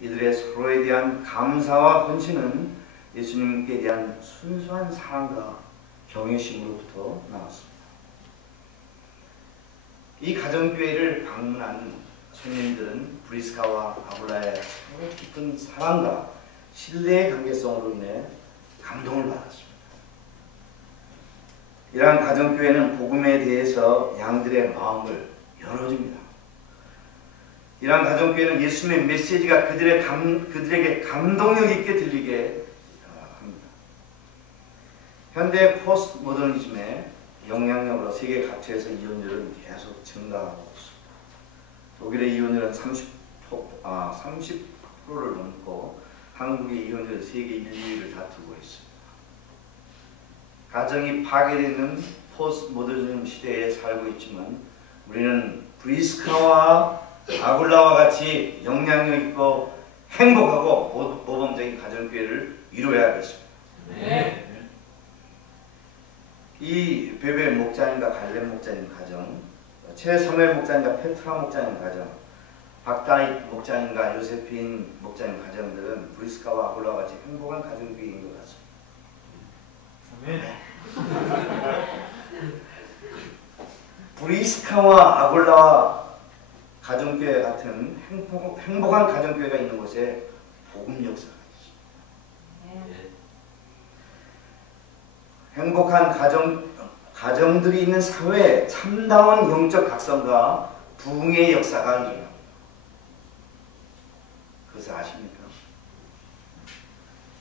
이들의 서로에 대한 감사와 헌신은 예수님께 대한 순수한 사랑과 경외심으로부터 나왔습니다. 이 가정교회를 방문한 손님들은 브리스카와 아굴라의 서로 깊은 사랑과 신뢰의 관계성으로 인해 감동을 받았습니다. 이러한 가정교회는 복음에 대해서 양들의 마음을 열어줍니다. 이러한 가정교회는 예수님의 메시지가 그들에게 감동력 있게 들리게 합니다. 현대 포스트 모더니즘의 영향력으로 세계 각처에서 이혼율은 계속 증가하고 있습니다. 독일의 이혼율은 30%를 넘고 한국의 이혼율은 세계 1, 2위를 다투고 있습니다. 가정이 파괴되는 포스트 모더니즘 시대에 살고 있지만 우리는 브리스카와 아굴라와 같이 영향력 있고 행복하고 모범적인 가정교회를 이루어야겠습니다. 네. 이 베베 목자님과 갈렙 목자님 가정, 최성일 목자님과 페트라 목자님 가정, 박다윗 목자님과 요세핀 목자님 가정들은 브리스카와 아굴라와 같이 행복한 가정교회인 것 같습니다. 브리스카와 아굴라와 가정교회 같은 행복한 가정교회가 있는 곳에 복음 역사가 있습니다. 행복한 가정들이 있는 사회에 참다운 영적 각성과 부흥의 역사가 일어납니다. 그것을 아십니까?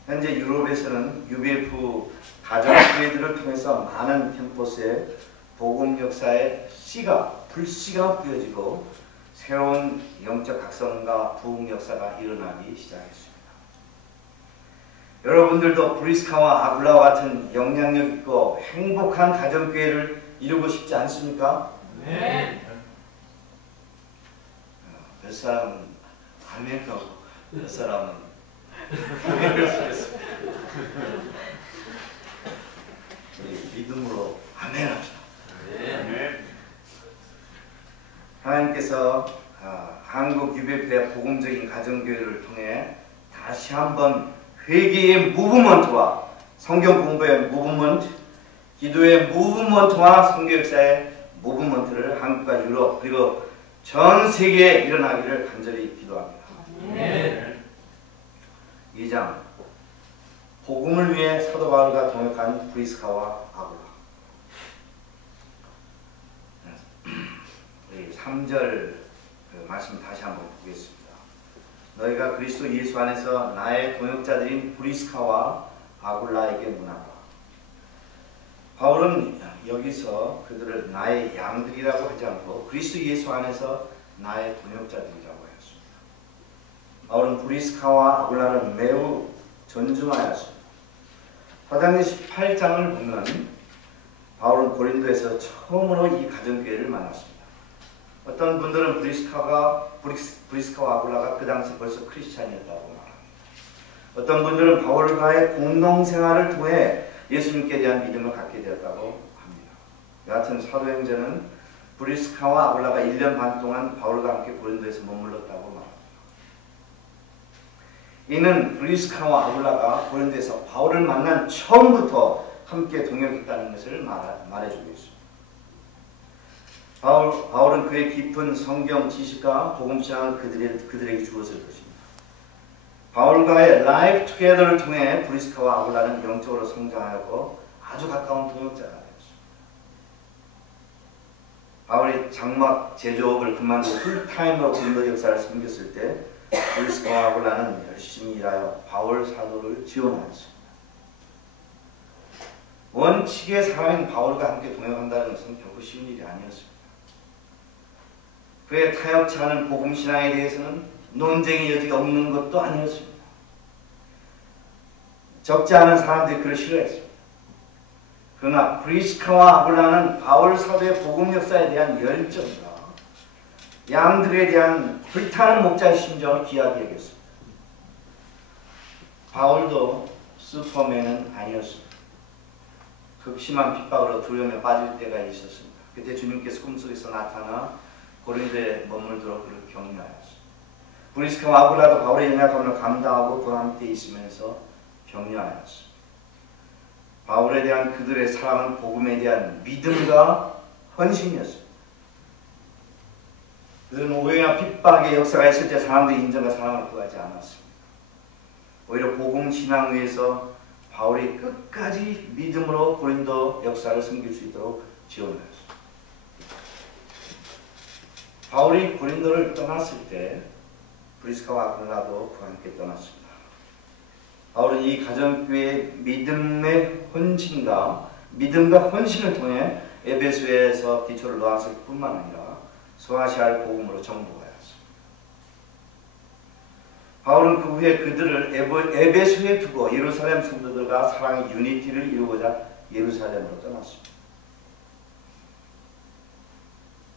현재 유럽에서는 UBF 가정교회들을 통해서 많은 캠퍼스에 복음 역사의 불씨가 뿌려지고 새로운 영적 각성과 부흥 역사가 일어나기 시작했습니다. 여러분들도 브리스카와 아굴라와 같은 영향력 있고 행복한 가정교회를 이루고 싶지 않습니까? 네. 몇 사람은 아멘하고 몇 사람은 아멘을 쓰겠습니다. 우리 믿음으로 아멘합시다. 네. 하나님께서 한국 UBF의 복음적인 가정교회를 통해 다시 한번 회개의 무브먼트와 성경 공부의 무브먼트, 기도의 무브먼트와 선교 역사의 무브먼트를 한국과 유럽 그리고 전 세계에 일어나기를 간절히 기도합니다. 네. 2장 복음을 위해 사도 바울과 동역한 브리스카와 아굴라. 3절 말씀 다시 한번 보겠습니다. 너희가 그리스도 예수 안에서 나의 동역자들인 브리스카와 아굴라에게 문하라. 바울은 여기서 그들을 나의 양들이라고 하지 않고 그리스도 예수 안에서 나의 동역자들이라고 하였습니다. 바울은 브리스카와 아굴라를 매우 존중하였습니다. 사도행전 18장을 보면 바울은 고린도에서 처음으로 이 가정교회를 만났습니다. 어떤 분들은 브리스카와 아굴라가 그 당시 벌써 크리스찬이었다고 말합니다. 어떤 분들은 바울과의 공동생활을 통해 예수님께 대한 믿음을 갖게 되었다고 합니다. 여하튼 사도행전은 브리스카와 아굴라가 1년 반 동안 바울과 함께 고린도에서 머물렀다고 말합니다. 이는 브리스카와 아굴라가 고린도에서 바울을 만난 처음부터 함께 동역했다는 것을 말해주고 있습니다. 바울은 그의 깊은 성경 지식과 복음신앙을 그들에게 주었을 것입니다. 바울과의 라이프 투게더를 통해 브리스카와 아굴라는 영적으로 성장하고 아주 가까운 동역자가 되었습니다. 바울이 장막 제조업을 그만두고 풀타임으로 고린도 역사를 섬겼을 때 브리스카와 아굴라는 열심히 일하여 바울 사도를 지원하였습니다. 원칙의 사람인 바울과 함께 동역한다는 것은 결코 쉬운 일이 아니었습니다. 그의 타협치 않은 복음신앙에 대해서는 논쟁의 여지가 없는 것도 아니었습니다. 적지 않은 사람들이 그를 싫어했습니다. 그러나 브리스카와 아굴라는 바울 사도의 복음 역사에 대한 열정과 양들에 대한 불타는 목자의 심정을 귀하게 여겼습니다. 바울도 슈퍼맨은 아니었습니다. 극심한 핍박으로 두려움에 빠질 때가 있었습니다. 그때 주님께서 꿈속에서 나타나 고린도에 머물도록 그를 격려하였습니다. 브리스카와 아굴라도 바울의 연약함을 감당하고 그와 함께 있으면서 격려하였습니다. 바울에 대한 그들의 사랑은 복음에 대한 믿음과 헌신이었습니다. 그들은 오해나 핍박의 역사가 있을 때 사람들의 인정과 사랑을 구하지 않았습니다. 오히려 복음 신앙 위에서 바울이 끝까지 믿음으로 고린도 역사를 섬길 수 있도록 지원하였습니다. 바울이 고린도를 떠났을 때 브리스카와 아굴라도 그와 함께 떠났습니다. 바울은 이 가정교회의 믿음과 헌신을 통해 에베소에서 기초를 놓았을 뿐만 아니라 소아시아를 복음으로 정복하였습니다. 바울은 그 후에 그들을 에베소에 두고 예루살렘 성도들과 사랑의 유니티를 이루고자 예루살렘으로 떠났습니다.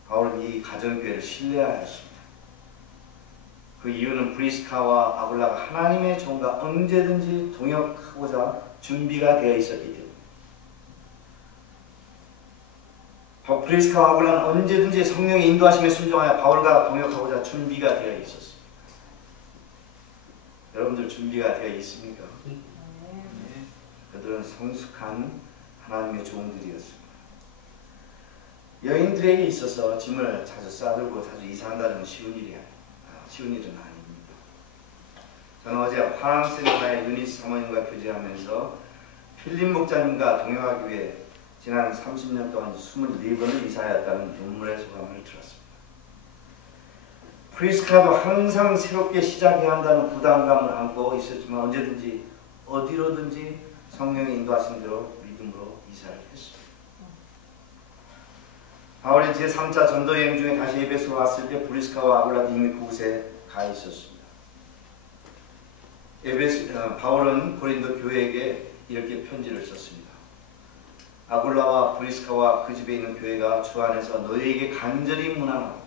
바울은 이 가정교회를 신뢰하였습니다. 그 이유는 브리스카와 아굴라가 하나님의 종과 언제든지 동역하고자 준비가 되어 있었기 때문입니다. 브리스카와 아굴라는 언제든지 성령의 인도하심에 순종하여 바울과 동역하고자 준비가 되어 있었습니다. 여러분들 준비가 되어 있습니까? 그들은 성숙한 하나님의 종들이었습니다. 여인들에게 있어서 짐을 자주 싸들고 자주 이사한다는 건 쉬운 일은 아닙니다. 저는 어제 화랑세미나의 유니스 사모님과 교제하면서 필립 목자님과 동역하기 위해 지난 30년 동안 24번을 이사하였다는 눈물의 소감을 들었습니다. 프리스카도 항상 새롭게 시작해야 한다는 부담감을 안고 있었지만 언제든지 어디로든지 성령의 인도하신 대로 믿음으로 이사를 했습니다. 바울이 제3차 전도여행 중에 다시 에베소 왔을 때 브리스카와 아굴라도 이미 그곳에 가 있었습니다. 바울은 고린도 교회에게 이렇게 편지를 썼습니다. 아굴라와 브리스카와 그 집에 있는 교회가 주 안에서 너희에게 간절히 문안하고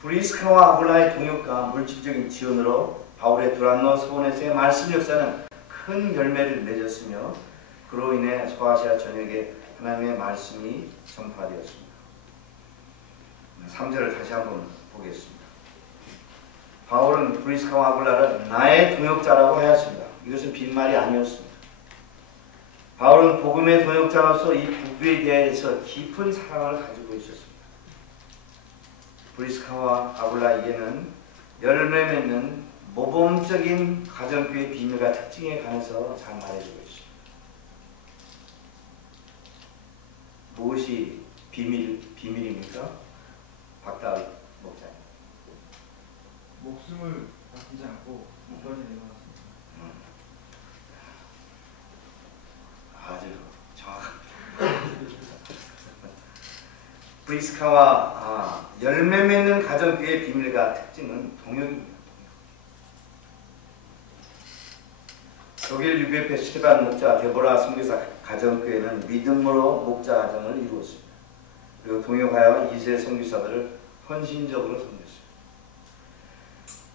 브리스카와 아굴라의 동역과 물질적인 지원으로 바울의 두란노 소원에서의 말씀 역사는 큰 열매를 맺었으며 그로 인해 소아시아 전역에 하나님의 말씀이 전파되었습니다. 3절을 다시 한번 보겠습니다. 바울은 브리스카와 아굴라를 나의 동역자라고 하였습니다. 이것은 빈말이 아니었습니다. 바울은 복음의 동역자로서 이 부부에 대해서 깊은 사랑을 가지고 있었습니다. 브리스카와 아굴라에게는 열매 맺는 모범적인 가정교회 비밀과 특징에 관해서 잘 말해주고 있습니다. 무엇이 비밀입니까? 박다윗 목사님. 목숨을 아끼지 않고 목까지 내려갔습니다. 아주 정확합니다. 브리스카와 열매 맺는 가정교회의 비밀과 특징은 동역입니다. 독일 유교회 스테반 목자 데보라 선교사 가정교회는 믿음으로 목자 가정을 이루었습니다. 그리고 동역하여 2세 선교사들을 헌신적으로 섬겼습니다.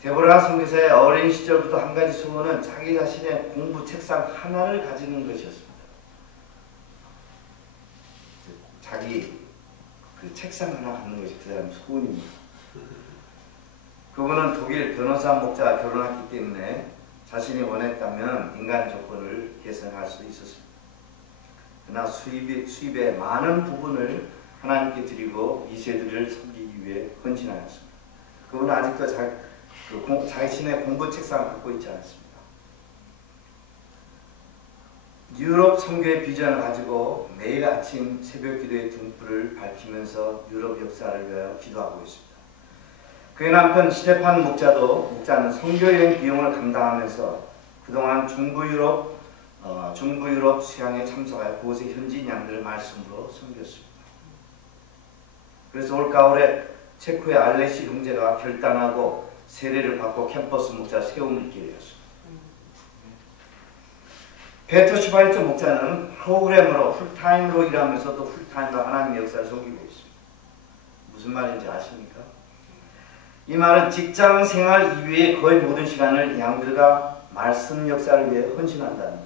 데보라 선교사의 어린 시절부터 한 가지 소원은 자기 자신의 공부 책상 하나를 가지는 것이었습니다. 자기 그 책상 하나 갖는 것이 그 사람 소원입니다. 그분은 독일 변호사 목자와 결혼했기 때문에 자신이 원했다면 인간 조건을 개선할 수 있었습니다. 그러나 수입의 많은 부분을 하나님께 드리고 2세들을 섬기기 위해 헌신하였습니다. 그분은 아직도 자신의 공부 책상을 갖고 있지 않습니다. 유럽 선교의 비전을 가지고 매일 아침 새벽 기도의 등불을 밝히면서 유럽 역사를 위하여 기도하고 있습니다. 그의 남편 스테판 목자는 선교여행 비용을 감당하면서 그동안 중부 유럽 수양에 참석하여 그곳의 현지인 양들을 말씀으로 섬겼습니다. 그래서 올가을에 체코의 알레시 형제가 결단하고 세례를 받고 캠퍼스 목자 세움을 있게 되었습니다. 베터 슈바이처 목자는 프로그램으로 풀타임으로 일하면서 또 풀타임으로 하나님의 역사를 섬기고 있습니다. 무슨 말인지 아십니까? 이 말은 직장 생활 이외의 거의 모든 시간을 양들과 말씀 역사를 위해 헌신한다는